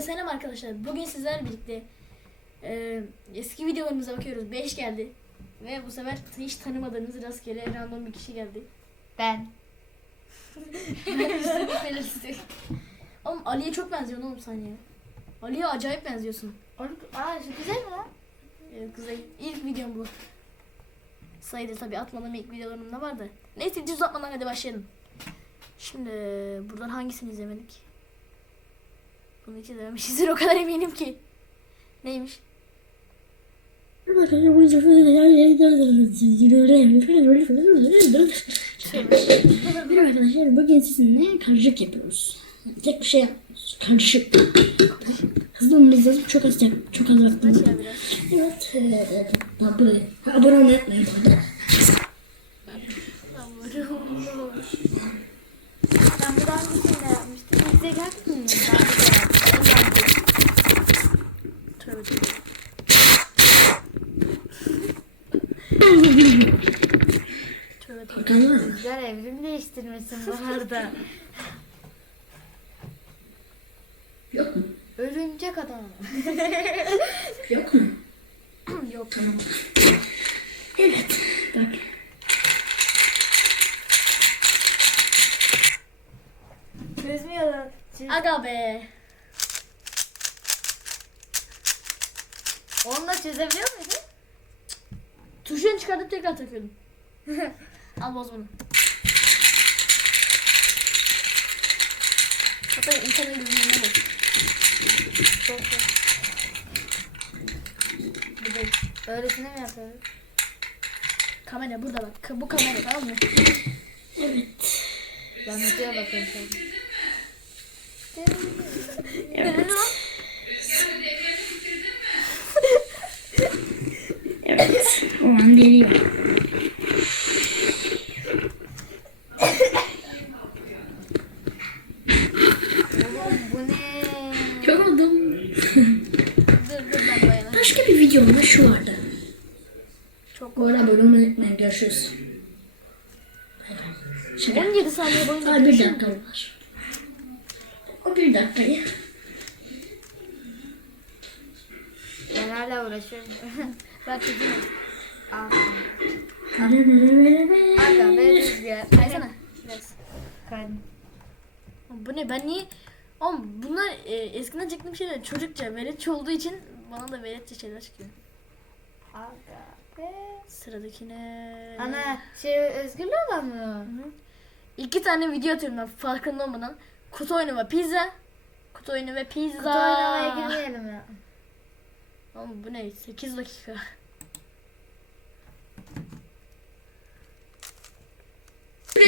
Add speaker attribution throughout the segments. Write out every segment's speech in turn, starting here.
Speaker 1: Hepinize selam arkadaşlar. Bugün sizlerle birlikte e, eski videolarımıza bakıyoruz. 5 geldi. Ve bu sefer hiç tanımadığınız rastgele random bir kişi geldi.
Speaker 2: Ben.
Speaker 1: Belirsiz. Oğlum Ali'ye çok benziyorsun oğlum sen ya. Ali'ye acayip benziyorsun.
Speaker 2: Aa şu güzel mi lan?
Speaker 1: E, Kuzey ilk videom bu. Sayıda tabi atmadığım ilk videolarımda vardı. Neyse hiç uzatmadan hadi başlayalım. Şimdi buradan hangisini izlemedik? Bunu hiç izlememişizdir o kadar eminim ki. Neymiş?
Speaker 3: Merhaba arkadaşlar bugün sizinle karışık yapıyoruz. Tek bir şey yapmıyoruz. Karışık. Hızlı olmamız lazım. Çok az yap. Çok az vaktim
Speaker 1: Kaç
Speaker 3: var.
Speaker 1: ya biraz?
Speaker 3: Evet. eee, abone, abone olmayı unutmayın.
Speaker 2: Ben bu daha önce ne yapmıştım? Bize geldi mi? Ben de yaptım.
Speaker 1: Tövbe tövbe. Tövbe tövbe.
Speaker 3: Bakalım.
Speaker 2: Güzel evrim değiştirmesin bu arada.
Speaker 3: Yok mu?
Speaker 2: Örümcek adam.
Speaker 3: Yok mu?
Speaker 1: Yok tamam.
Speaker 3: Evet. Bak.
Speaker 2: Çözmüyorlar. Çöz-
Speaker 1: Aga be.
Speaker 2: Onunla çözebiliyor muydun?
Speaker 1: Tuşunu çıkartıp tekrar takıyordum. Al boz bunu. Hatta internet ürünlerine bak.
Speaker 2: Çok çok.
Speaker 1: Bu değil.
Speaker 2: Öylesine mi yapıyoruz?
Speaker 1: Kamera burada bak. Bu kamera tamam mı?
Speaker 3: Evet.
Speaker 2: Ben videoya bakıyorum şu an.
Speaker 3: Evet. evet. O an geliyor.
Speaker 2: Oğlum bu ne?
Speaker 3: Çok oldum.
Speaker 1: Dur dur ben dayanamam.
Speaker 3: Başka bir videomda şu vardı.
Speaker 1: Çok
Speaker 3: Bu arada olmayı unutmayın. Görüşürüz. Şaka.
Speaker 1: 17 saniye boyunca
Speaker 3: Daha bir dakika var. O bir dakikayı.
Speaker 2: Ben hala uğraşıyorum.
Speaker 1: Ben çözeyim.
Speaker 2: Al. Aga be rüzgar.
Speaker 1: Kaysana. Biraz.
Speaker 2: Kaydım.
Speaker 1: Oğlum Bu ne ben niye... Oğlum bunlar e, eskiden çektiğim şeyler çocukça veletçi olduğu için bana da veletçi şeyler çıkıyor.
Speaker 2: Aga be.
Speaker 1: Sıradakine...
Speaker 2: Ana şey özgürlüğü olan mı?
Speaker 1: Hı. İki tane video atıyorum ben farkında olmadan. Kutu oyunu ve pizza. Kutu oyunu ve pizza.
Speaker 2: Kutu oynamaya girmeyelim ya.
Speaker 1: Oğlum bu ne? 8 dakika.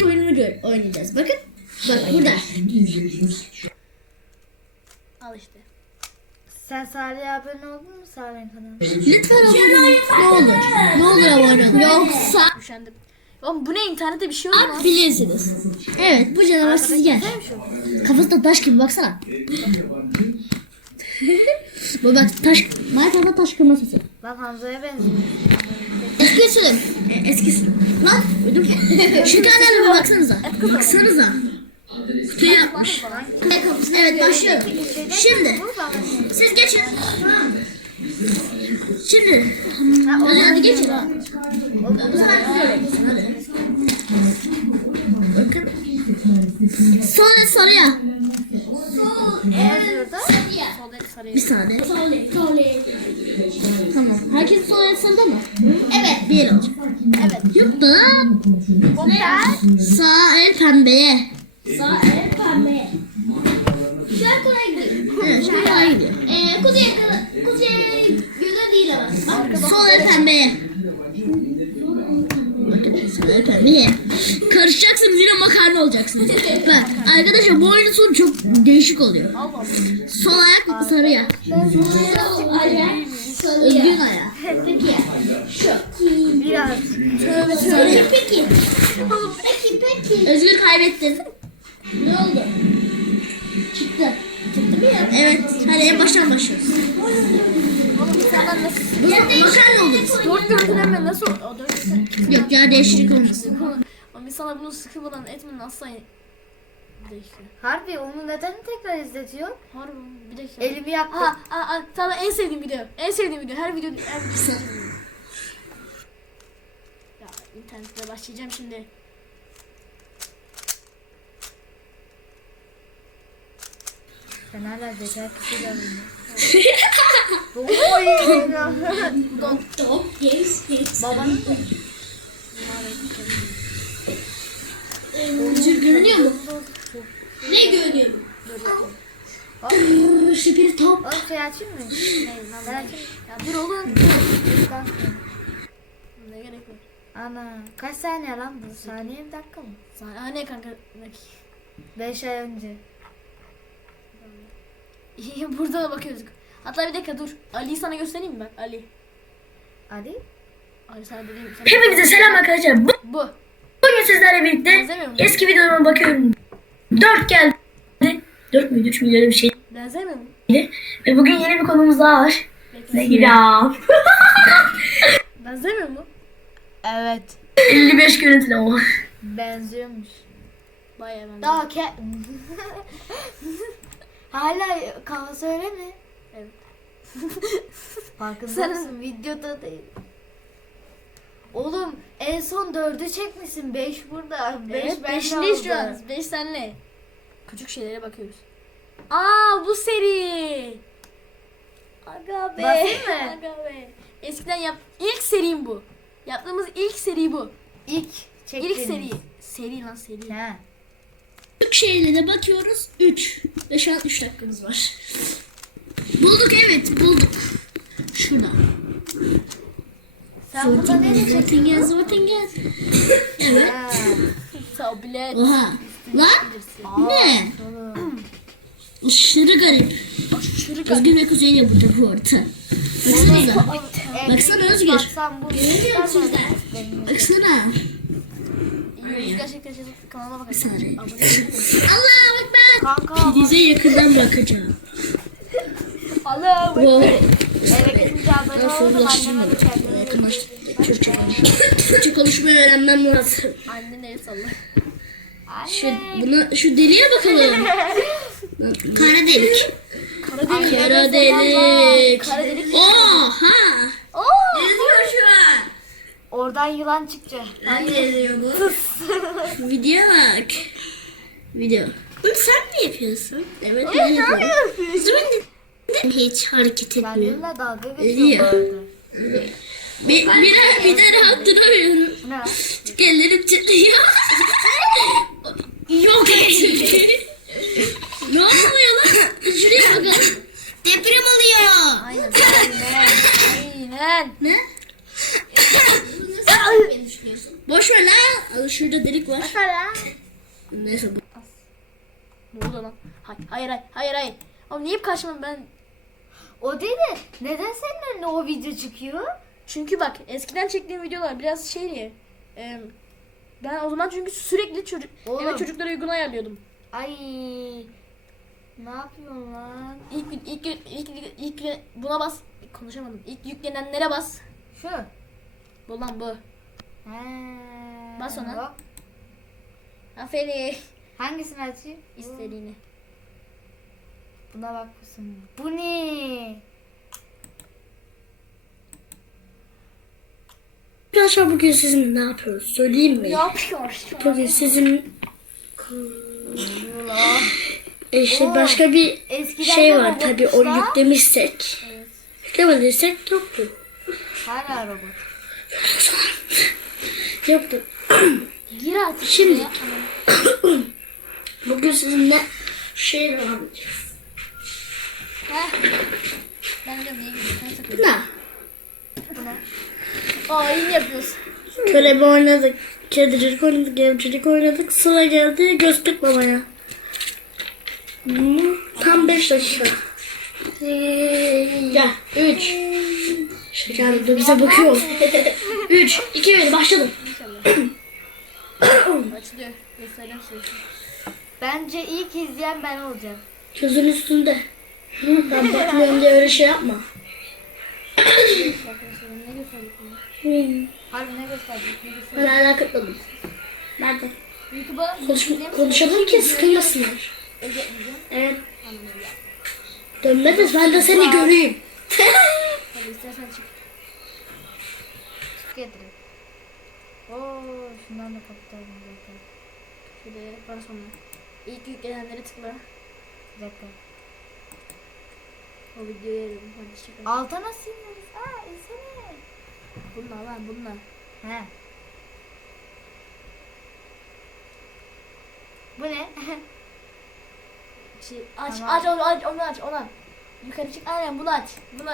Speaker 3: Oyununu gör, oynayacağız. Bakın. Bak burada.
Speaker 1: Al işte.
Speaker 2: Sen Salih'e abone oldun mu Salih'in kanalına?
Speaker 3: Lütfen abone olun. Ne olur. Ne olur abone olun. Yoksa
Speaker 1: Üşendim. Oğlum bu ne internette bir şey oldu mu?
Speaker 3: bilirsiniz. Evet bu canavar sizi yer. Kafası da taş gibi baksana. bu bak taş. Minecraft'ta taş kırma sesi.
Speaker 2: Bak Hamza'ya benziyor.
Speaker 3: Eski usulüm. E, eskisi. Lan ödüm. Şu kanala bir baksanıza. Baksanıza. Kutuyu yapmış. Evet başlıyorum. Şimdi siz geçin. Şimdi. Hadi hadi geçin. Bu sefer. Bakın. Soruya.
Speaker 2: Ne yazıyordu?
Speaker 1: Solda sarıyor.
Speaker 3: Bir saniye. Tamam. Herkes sol el sağda mı? Evet. Bir el.
Speaker 1: Evet.
Speaker 3: Da. Sağ el pembeye.
Speaker 4: Sağ el pembe. An kolay gidiyor.
Speaker 3: Evet, şimdi kolay gidiyor.
Speaker 4: Ee, kuzey yakın, kuzey güzel değil ama. Bak,
Speaker 3: Sol el pembeye. Bakın pembeye. Karışacaksınız yine makarna olacaksınız. Bak arkadaşlar bu oyunun sonu çok değişik oluyor. Sol ayak sarıya.
Speaker 4: sol ayak, sol
Speaker 3: Özgün ayağı.
Speaker 4: Peki. Şu.
Speaker 2: Biraz.
Speaker 4: Peki. Peki, peki.
Speaker 3: Özgür kaybettin.
Speaker 4: Ne oldu? Çıktı. Çıktı mı ya?
Speaker 3: Evet. Hadi en baştan başlıyoruz.
Speaker 1: Nasıl...
Speaker 3: Makarna oluruz.
Speaker 1: Dört görüntülenme nasıl... O dört görüntülenme.
Speaker 3: Yok ya değişiklik olmasın.
Speaker 1: Oğlum insanlar bunu sıkılmadan etmeden asla... Dakika.
Speaker 2: Harbi onu neden tekrar izletiyor?
Speaker 1: Harbi bir dakika.
Speaker 2: Elimi yaktım.
Speaker 1: Aa, aa, aa, tamam en sevdiğim video. En sevdiğim video. Her video her video. ya internette başlayacağım şimdi.
Speaker 2: Ben hala zeka kişiyle
Speaker 3: Top, yes, yes.
Speaker 2: Babanın da
Speaker 3: Yüzü görünüyor mu? Ne görünüyor? Brrr, Süper top.
Speaker 2: Oğlum şey açayım mı?
Speaker 1: Ne,
Speaker 2: Ben açayım.
Speaker 1: Ya dur oğlum. Ne gerek var?
Speaker 2: Ana kaç saniye lan bu? Saniye mi dakika mı?
Speaker 1: Ne kanka? Bak.
Speaker 2: 5 ay önce.
Speaker 1: Burada da bakıyoruz. Hatta bir dakika dur. Ali'yi sana göstereyim mi ben? Ali.
Speaker 2: Ali?
Speaker 1: Ali sana dediğim. Sana
Speaker 5: Hepinize selam arkadaşlar. Bu-
Speaker 1: Bu.
Speaker 5: Bugün sizlerle birlikte eski videolarıma bakıyorum. 4 geldi. 4 müydü 3 müydü öyle bir şeydi.
Speaker 1: Benzemiyor mu?
Speaker 5: Ve bugün yeni bir konumuz daha var. Ne gibi? Ya.
Speaker 1: Benzemiyor mu?
Speaker 2: Evet.
Speaker 5: 55 görüntülü o.
Speaker 2: Benziyormuş.
Speaker 1: Bayağı benziyor.
Speaker 2: Daha ke... Hala kafası öyle mi?
Speaker 1: Evet.
Speaker 2: Farkında
Speaker 1: Sen-
Speaker 2: mısın? Videoda değil. Oğlum en son dördü çekmişsin. Beş burada. Beş
Speaker 1: Evet,
Speaker 2: oldu.
Speaker 1: şu an. Beş senle. Küçük şeylere bakıyoruz. Aa bu seri. Aga be. Aga be. Eskiden yap ilk serim bu. Yaptığımız ilk seri bu.
Speaker 2: İlk
Speaker 1: İlk
Speaker 2: çektiğiniz.
Speaker 1: seri. Seri lan seri.
Speaker 2: He.
Speaker 3: Küçük şeylere bakıyoruz. 3. Ve şu an 3 dakikamız var. Bulduk evet bulduk. Şurada.
Speaker 2: Sen burada ne
Speaker 3: Zortingen,
Speaker 2: çekiyorsun?
Speaker 3: Zortingen, Zortingen. Evet.
Speaker 1: Tablet.
Speaker 3: Oha. Lan ne? Aşırı garip.
Speaker 1: Aşırı
Speaker 3: Özgür ve Kuzey de burada bu.
Speaker 2: En
Speaker 3: Baksana
Speaker 2: büyük
Speaker 3: Özgür. Görüyor musunuz Baksana.
Speaker 1: İyi gerçekten şey kanala olun.
Speaker 3: Allah bak ben.
Speaker 2: Kanka
Speaker 3: Dize yakından bakacağım.
Speaker 1: Allah
Speaker 3: Wow.
Speaker 2: eve gidince abone
Speaker 3: ulaştırma?
Speaker 2: anneme de
Speaker 3: Yakınlaştı. Türkçe konuş. Türkçe konuşmayı öğrenmem lazım.
Speaker 1: Anne el salla.
Speaker 3: Şu, buna, şu deliğe bakalım. Kara delik.
Speaker 1: Kara delik.
Speaker 3: Kara delik.
Speaker 1: Delik.
Speaker 3: Oha.
Speaker 1: Oo.
Speaker 2: Oradan yılan çıkacak.
Speaker 3: Hangi yazıyor bu? Video bak. Video. Bunu sen mi yapıyorsun? Evet ben yapıyorum. Zaman hiç hareket etmiyor.
Speaker 2: Benimle dalga geçiyor.
Speaker 3: Bir, bir, bir de rahat duramıyorum.
Speaker 2: Ne?
Speaker 3: Çünkü ellerim titriyor. Yok artık. ne oluyor lan? Şuraya bakalım. Deprem oluyor.
Speaker 1: Aynen. Aynen. Aynen.
Speaker 3: Ne? Boş ver lan. Al şurada delik var. Neyse bu.
Speaker 1: Ne oldu lan? Hayır hayır hayır hayır. Oğlum niye karşıma ben
Speaker 2: O değil de neden senin önüne o video çıkıyor?
Speaker 1: Çünkü bak eskiden çektiğim videolar biraz şey diye. e, ben o zaman çünkü sürekli çocuk
Speaker 2: Oğlum.
Speaker 1: eve çocuklara uygun ayarlıyordum.
Speaker 2: Ay ne yapıyorsun lan?
Speaker 1: İlk ilk ilk ilk, ilk buna bas. Konuşamadım. İlk yüklenenlere bas.
Speaker 2: Şu.
Speaker 1: Bu lan bu.
Speaker 2: He.
Speaker 1: Bas ona. Aferin.
Speaker 2: Hangisini açayım?
Speaker 1: İstediğini.
Speaker 2: Buna bak mısın? Bu ne?
Speaker 5: Arkadaşlar bugün sizinle ne yapıyoruz? Söyleyeyim mi?
Speaker 1: Ne yapıyorsun?
Speaker 5: Bugün sizin E işte başka bir
Speaker 2: Eskiden
Speaker 5: şey var tabi o yüklemişsek. Yüklemediysek yoktu.
Speaker 2: Hala robot.
Speaker 5: Yoktu.
Speaker 1: Gir artık.
Speaker 5: Şimdi bugün sizinle şey yapacağız.
Speaker 1: Ben de? Sen sakın.
Speaker 5: Ne?
Speaker 1: Aa iyi yapıyorsun.
Speaker 5: Körebe oynadık. Kedicilik oynadık. Evcilik oynadık. Sıra geldi göz babaya. Tam 5 dakika. Gel. 3. Şeker de bize bakıyor. 3, 2, 1 başladım.
Speaker 1: Açılıyor.
Speaker 2: Bence ilk izleyen ben olacağım.
Speaker 5: Gözün üstünde. Ben bakmıyorum diye öyle şey yapma.
Speaker 1: Ne gösterdik bunu?
Speaker 5: Hmm.
Speaker 2: Harbi ne gösterecek? Ne?
Speaker 5: Ben hala kırpmadım. Nerede?
Speaker 1: YouTube'a
Speaker 5: Konuş,
Speaker 1: izleyeyim.
Speaker 5: konuşalım ki sıkılmasınlar. Evet. Dönmediniz ben de seni göreyim.
Speaker 1: Hadi istersen çık. Çık getirin. Oo, şundan da kapatalım zaten. Şöyle bana sonra. İlk yüklenenlere tıkla. Bir dakika. O videoyu yerim. Hadi çık.
Speaker 2: Alta nasıl ineriz? Aa insene.
Speaker 1: Bununla lan bununla.
Speaker 2: He. Bu ne?
Speaker 1: Şey, aç
Speaker 2: Tamam.
Speaker 1: aç onu aç onu aç onu aç. Yukarı çık aynen bunu aç. Bunu.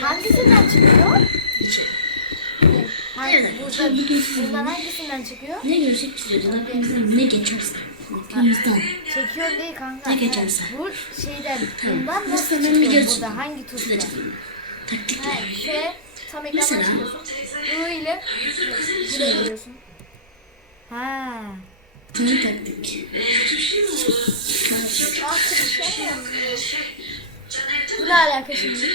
Speaker 2: Hangisinden çıkıyor?
Speaker 3: Evet.
Speaker 2: Burada, bundan hangisinden çıkıyor?
Speaker 3: Ne görsek çiziyoruz. Aklımızdan ne geçerse. Aklımızdan.
Speaker 2: Çekiyor değil kanka.
Speaker 3: Ne geçerse.
Speaker 2: Bu şeyden,
Speaker 3: Tamam.
Speaker 2: bundan nasıl
Speaker 3: bir
Speaker 2: çıkıyor burada? Hangi tuşla?
Speaker 3: Taktik.
Speaker 1: Ha, şey tam ekrandan
Speaker 3: Mesela?
Speaker 1: çıkıyorsun. I ile buraya giriyorsun.
Speaker 2: Ha.
Speaker 3: Tanı taktik.
Speaker 1: Bu ne alaka şimdi?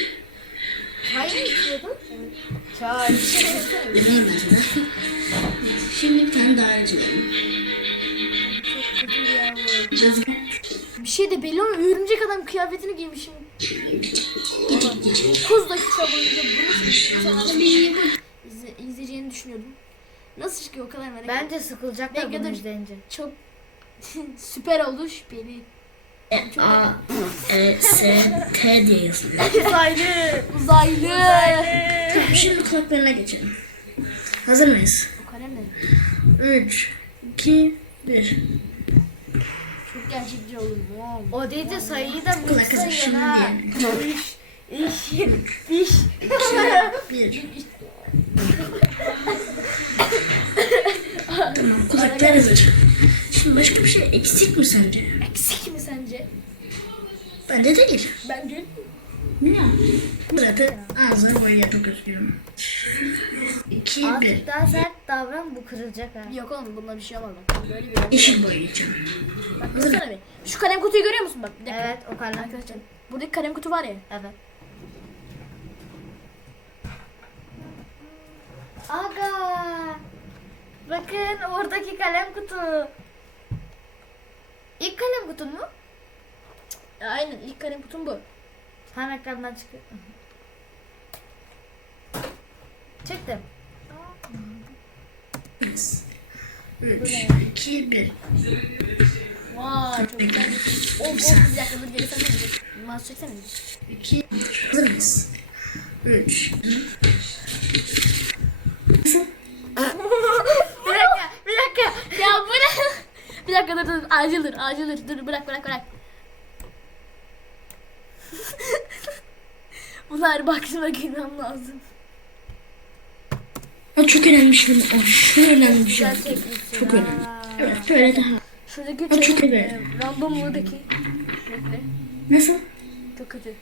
Speaker 2: Çay mı içiyordun?
Speaker 1: Çay. Şey.
Speaker 3: Yapayım ben sana. Şimdi bir tane daha. Biraz
Speaker 1: Bir şey de belli olmuyor. Örümcek adam kıyafetini giymişim. 9 dakika boyunca bunu İzle, izleyeceğini düşünüyordum. Nasıl çıkıyor o kadar merak ettim.
Speaker 2: Bence sıkılacaklar bunu izleyince.
Speaker 1: Çok süper oldu şüpheli.
Speaker 3: A, E, S, T diye yazılıyor.
Speaker 1: Uzaylı. Uzaylı.
Speaker 3: Tamam şimdi kulaklarına geçelim. Hazır mıyız?
Speaker 1: O kalem ne?
Speaker 3: 3, 2, 1.
Speaker 1: Çok gerçekçi olur. Wow.
Speaker 2: O değil de sayıyı da
Speaker 3: Kulak
Speaker 2: mı sayıyorsun
Speaker 3: şunu
Speaker 2: ha?
Speaker 3: diye.
Speaker 1: İş. İş.
Speaker 3: 1. tamam kulaklar hazır. Şimdi başka bir şey eksik mi sence?
Speaker 1: Sence?
Speaker 3: Bence değil.
Speaker 1: Bence.
Speaker 3: Ne? Burada ağzına boyaya çok üzgünüm. 2, 1.
Speaker 2: Azıcık daha sert davran bu kırılacak ha.
Speaker 1: Yok oğlum bunda bir şey olmaz bak. Böyle bir
Speaker 3: Yeşil boyayacağım.
Speaker 1: Bak baksana bir. Şu kalem kutuyu görüyor musun bak? Bir dakika.
Speaker 2: Evet o kalem.
Speaker 1: Arkadaşlar buradaki kalem kutu var ya.
Speaker 2: Evet. Aga. Bakın oradaki kalem kutu. İlk kalem kutun mu?
Speaker 1: Aynen ilk kalem kutum bu.
Speaker 2: Tam ekrandan çıkıyor. Çıktı.
Speaker 3: 3, 2, 1.
Speaker 1: Vay çok güzel. O bu bir dakika dur geri sen de Mouse çeksene.
Speaker 3: 2, Hazır mıyız? 3.
Speaker 1: Bir dakika bir dakika. Ya bu ne? bir dakika dur dur acil dur acil dur. Dur bırak bırak bırak. Bunlar baksana girmem lazım.
Speaker 3: O çok önemli şey. O şu önemli bir şey.
Speaker 2: Çekmişsin.
Speaker 3: Çok
Speaker 2: ha.
Speaker 3: önemli. Evet böyle daha.
Speaker 1: Şuradaki
Speaker 3: O çok
Speaker 1: çayın,
Speaker 3: iyi.
Speaker 1: e, randomluğundaki. Bekle.
Speaker 3: Nasıl?
Speaker 1: Çok kötü.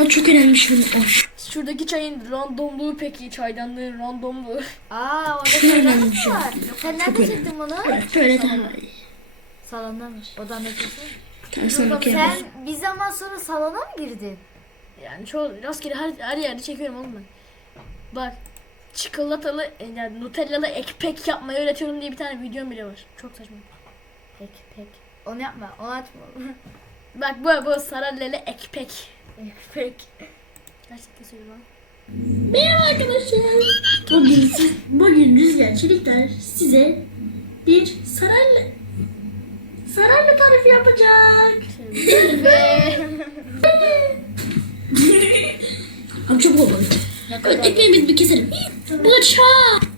Speaker 3: O çok önemli şey. O şu
Speaker 1: Şuradaki çayın randomluğu peki çaydanlığın randomluğu.
Speaker 2: Aa orada
Speaker 3: Çok önemli bir şey.
Speaker 2: Sen
Speaker 3: Çok
Speaker 2: nerede
Speaker 3: önemli.
Speaker 2: çektin bunu?
Speaker 3: Evet böyle daha.
Speaker 2: Salondamış. Odanda çektin.
Speaker 3: Bakayım.
Speaker 2: Sen bir zaman sonra salona mı girdin?
Speaker 1: Yani çoğu rastgele her, her yerde çekiyorum oğlum ben. Bak çikolatalı e, yani nutellalı ekmek yapmayı öğretiyorum diye bir tane videom bile var. Çok saçma.
Speaker 2: Pek pek. Onu yapma. Onu açma.
Speaker 1: Bak bu bu sarallele ekmek. Ekmek. Gerçekten söylüyorum. ha.
Speaker 3: Merhaba arkadaşlar. Bugün, siz, bugün Rüzgar Çelikler size bir saraylı saraylı tarifi yapacak. Abi çok olmadı. Evet ekmeğimizi bir keselim. Bıçak.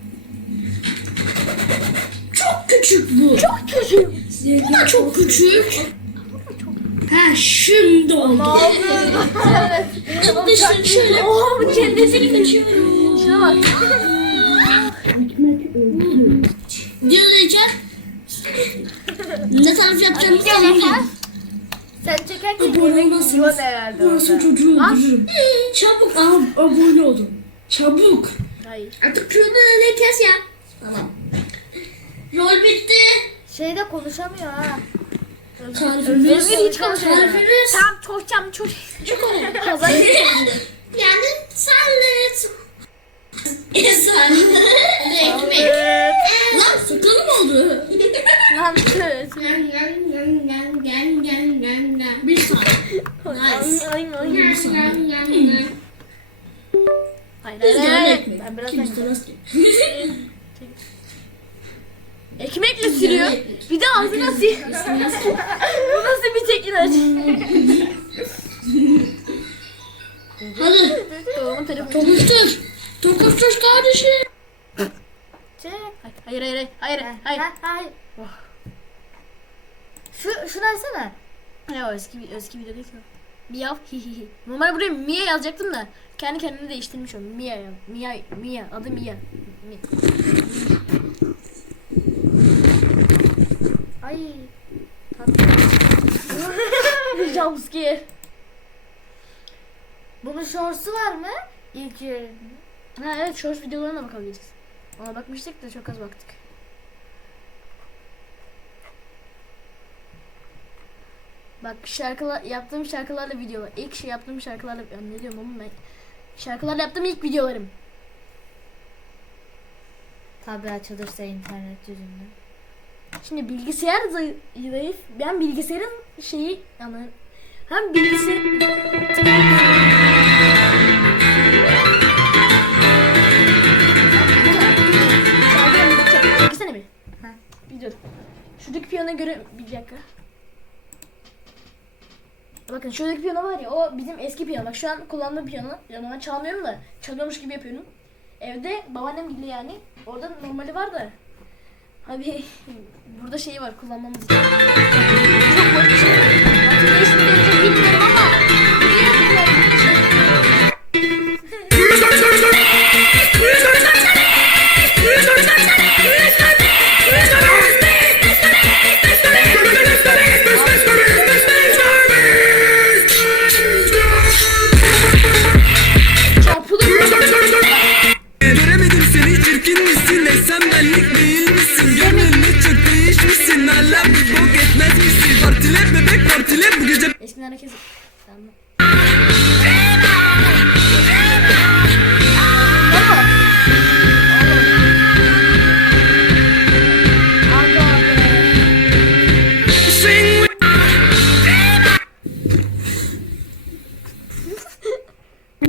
Speaker 3: Çok küçük bu. Çok küçük. Bu da çok küçük. Ha şimdi oldu. Dışarı şöyle.
Speaker 1: bu kendisi
Speaker 3: Kaçıyorum.
Speaker 1: Şuna bak.
Speaker 3: Diyorlar Ne tarif yapacağımı bilmiyorum.
Speaker 2: Sen çekerken
Speaker 3: Abone
Speaker 2: herhalde
Speaker 3: Burası çocuğu öldürürüm. Çabuk ab abone olun. Çabuk.
Speaker 1: Hayır.
Speaker 3: Artık şunu da kes ya. Tamam. Rol bitti.
Speaker 2: Şeyde konuşamıyor ha.
Speaker 3: Tarifimiz.
Speaker 1: Hiç konuşmuyor.
Speaker 3: Tarifimiz.
Speaker 1: Tamam çoğuşacağım çoğuş.
Speaker 3: Yani sallet. İnsan. Ekmek. Lan sakalı mı oldu?
Speaker 1: Lan tüt.
Speaker 3: Bir saniye. Nice. Bir saniye.
Speaker 1: Hayır hayır hayır. Ben biraz Ekmekle sürüyor. Bir de ağzına sil. Bu nasıl bir teknoloji?
Speaker 3: Hadi.
Speaker 1: Babamın telefonu.
Speaker 3: Tokuştur. Tokuştur kardeşim.
Speaker 1: Çek. Hayır hayır hayır. Hayır hayır.
Speaker 2: Ha, hayır. Şu, şunu açsana.
Speaker 1: Ya eski, eski video değil ki. Miyav hi hi hi. Normalde buraya Mia yazacaktım da kendi kendini değiştirmiş o. Mia ya. Mia, Mia. Adı Mia. Mi.
Speaker 2: Ay.
Speaker 1: Jumpscare.
Speaker 2: Bunun shorts'u var mı? İlk ürün.
Speaker 1: Ha evet shorts videolarına bakabiliriz. Ona bakmıştık da çok az baktık. Bak şarkılar yaptığım şarkılarla videolar. İlk şey yaptığım şarkılarla ne diyorum oğlum ben. Şarkılarla yaptığım ilk videolarım.
Speaker 2: Tabi açılırsa internet yüzünden.
Speaker 1: Şimdi bilgisayar zayıf. Ben bilgisayarın şeyi yani hem bilgisayar dur. Şuradaki piyanoya göre bir dakika. Bakın şuradaki piyano var ya o bizim eski piyano. Bak şu an kullandığım piyano. Yani ben çalmıyorum da çalıyormuş gibi yapıyorum. Evde babaannem gibi yani. Orada normali var da. Abi burada şey var kullanmamız için. Çok herkes... Tamam.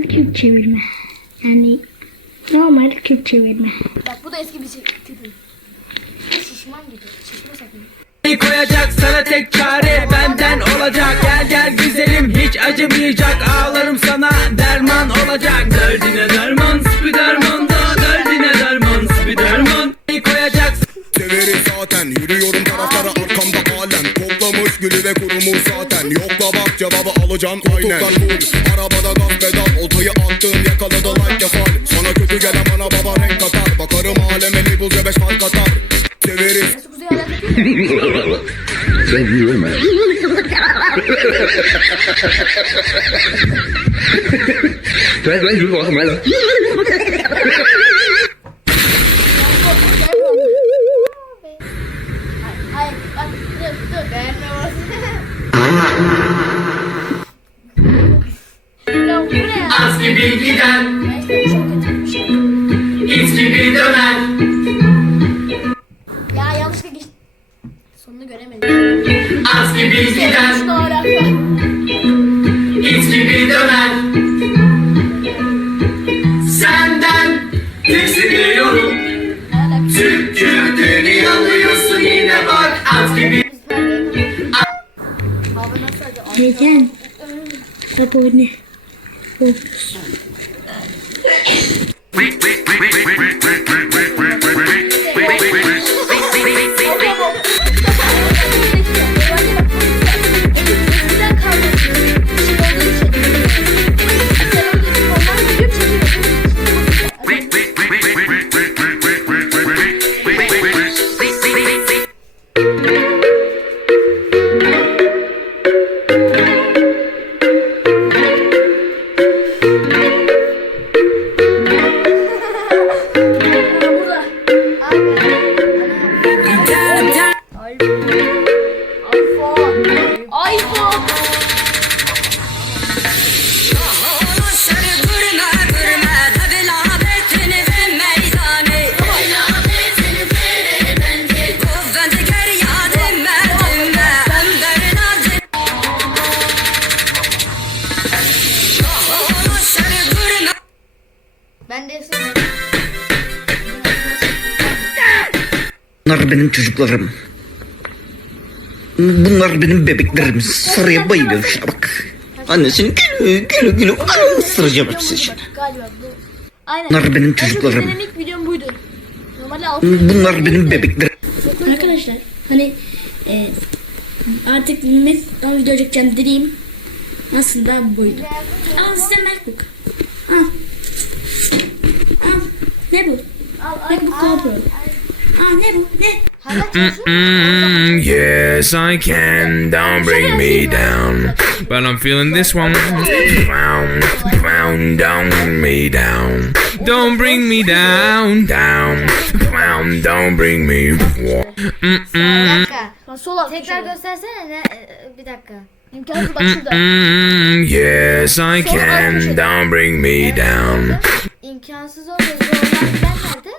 Speaker 5: Küp çevirme. Yani normal küp çevirme.
Speaker 1: Bak bu da eski bir şey. Şişman gibi. Şişme sakın.
Speaker 6: Koyacak sana tek çare benden olacak. Gel gel güzelim hiç acımayacak. Ağlarım sana derman olacak. Derdine derman spiderman da derdine derman spiderman koyacak
Speaker 7: Severiz zaten Yürüyorum taraflara arkamda halen. Toplamış gülü ve kurumuş zaten. Yokla bak cevabı alacağım. Aynen. Koltuklar full. Arabada gaz pedal. Oltayı attım yakaladı like yapar Sana kötü gelen bana baba renk katar. Bakarım aleme label C5 fark atar. Severiz
Speaker 1: Nasıl kuzey hala yapıyor mu?
Speaker 8: Sen yürüme. Sen ben yürü bakalım hele.
Speaker 1: Hayır, bak dur
Speaker 6: Az
Speaker 8: benim çocuklarım. Bunlar benim bebeklerim. Sarıya bayılıyorum şuna bak. Annesini gülü gülü gülü ısıracağım hepsini şimdi.
Speaker 1: Galiba bu. Aynen.
Speaker 8: Bunlar benim çocuklarım.
Speaker 1: izlenen ilk videom buydu. Normalde altı
Speaker 8: Bunlar benim bebeklerim.
Speaker 5: Arkadaşlar hani e, artık Macbook'tan video çekeceğim dediğim aslında buydu. Al size Macbook. Al. Al. Ne bu? Macbook Pro Pro. Al ne bu? Ne?
Speaker 6: Mm, yes, I can. Don't bring me down. But I'm feeling this one. Down, down, don't bring me down. Don't bring me down, down. Down, don't bring me. Mm-mm.
Speaker 2: dakika.
Speaker 1: Lan sol alt
Speaker 2: Tekrar
Speaker 1: köşede.
Speaker 2: göstersene ne? e, Bir dakika.
Speaker 1: İmkansız bak şurada.
Speaker 6: Mm, yes, I can. Don't bring me down.
Speaker 2: İmkansız ben nerede?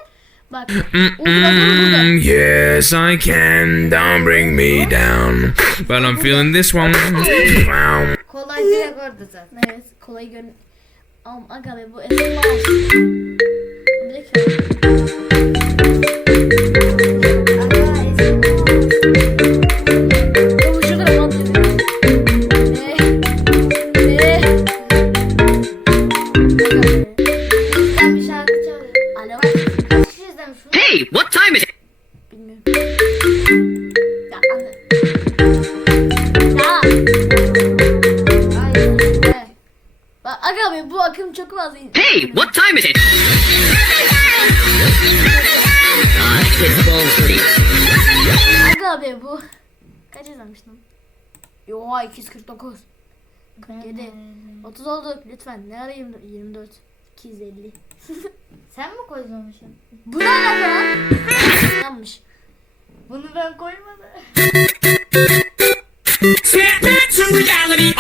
Speaker 1: Bak. Ultrasonu burada.
Speaker 6: Mm, yes, I can. Don't bring me down. But I'm feeling this one.
Speaker 2: Kolay direkt orada zaten.
Speaker 1: Evet kolay görün. Am aga be bu eski mouse. Bir dakika. 249. 47. 30 oldu lütfen. Ne ara 24? 24. 250.
Speaker 2: Sen mi şimdi?
Speaker 1: Bu ne lan? Yanmış.
Speaker 2: Bunu ben koymadım.
Speaker 6: Snap back to reality.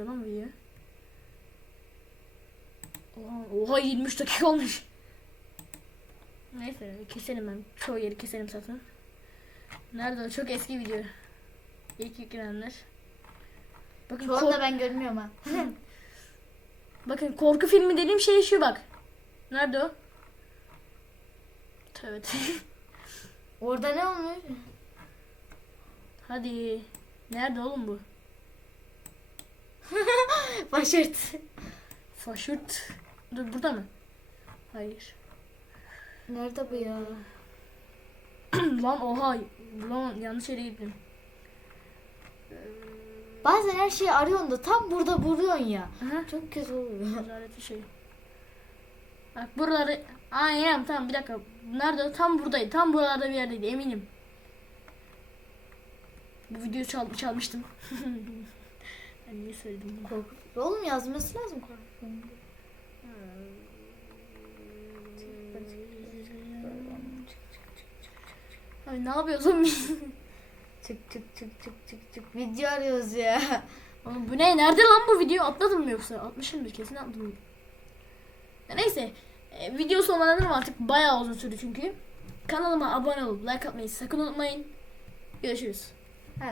Speaker 1: Sürüyor lan video? Oha, oha 23 dakika olmuş. Neyse keselim ben. Çoğu yeri keselim zaten. Nerede o? Çok eski video. İlk yüklenenler. Bakın, kork-
Speaker 2: anda ben görmüyorum ha.
Speaker 1: bakın korku filmi dediğim şey şu bak. Nerede o? Evet.
Speaker 2: Orada ne olmuş?
Speaker 1: Hadi. Nerede oğlum bu?
Speaker 2: Başart.
Speaker 1: Faşurt. Dur burada mı? Hayır.
Speaker 2: Nerede bu ya?
Speaker 1: lan oha. Lan yanlış yere gittim.
Speaker 2: Bazen her şeyi arıyorsun da tam burada vuruyorsun ya.
Speaker 1: Aha.
Speaker 2: Çok kötü oluyor.
Speaker 1: Rezalet bir şey. Bak buraları aynen tamam bir dakika. Nerede? Tam buradaydı. Tam buralarda bir yerdeydi eminim. Bu videoyu çal çalmıştım. ben niye söyledim bunu?
Speaker 2: Korku. Oğlum yazması lazım korku. filmi.
Speaker 1: Abi ne yapıyorsun biz?
Speaker 2: Çık çık çık çık çık çık. Video arıyoruz ya.
Speaker 1: Oğlum bu ne? Nerede lan bu video? Atladım mı yoksa? Atmışımdır kesin atladım. Ya neyse. E, video sonlandırırım artık. Bayağı uzun sürdü çünkü. Kanalıma abone olup like atmayı sakın unutmayın. Görüşürüz.